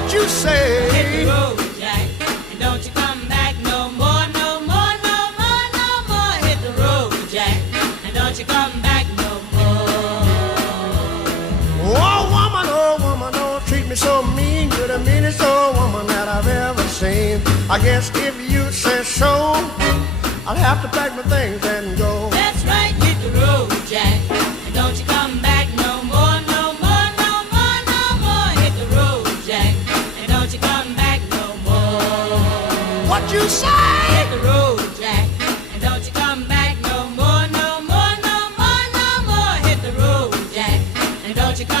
What you say? Hit the road, Jack, and don't you come back no more, no more, no more, no more. Hit the road, Jack, and don't you come back no more. Oh woman, don't treat me so mean. You're the meanest old woman that I've ever seen. I guess if you say so, I'll have to pack my things and go. That's right, hit the road, Jack, and don't you come back no more, no more, no more, no more. Hit the road, Jack, and don't you come back no more. What you say?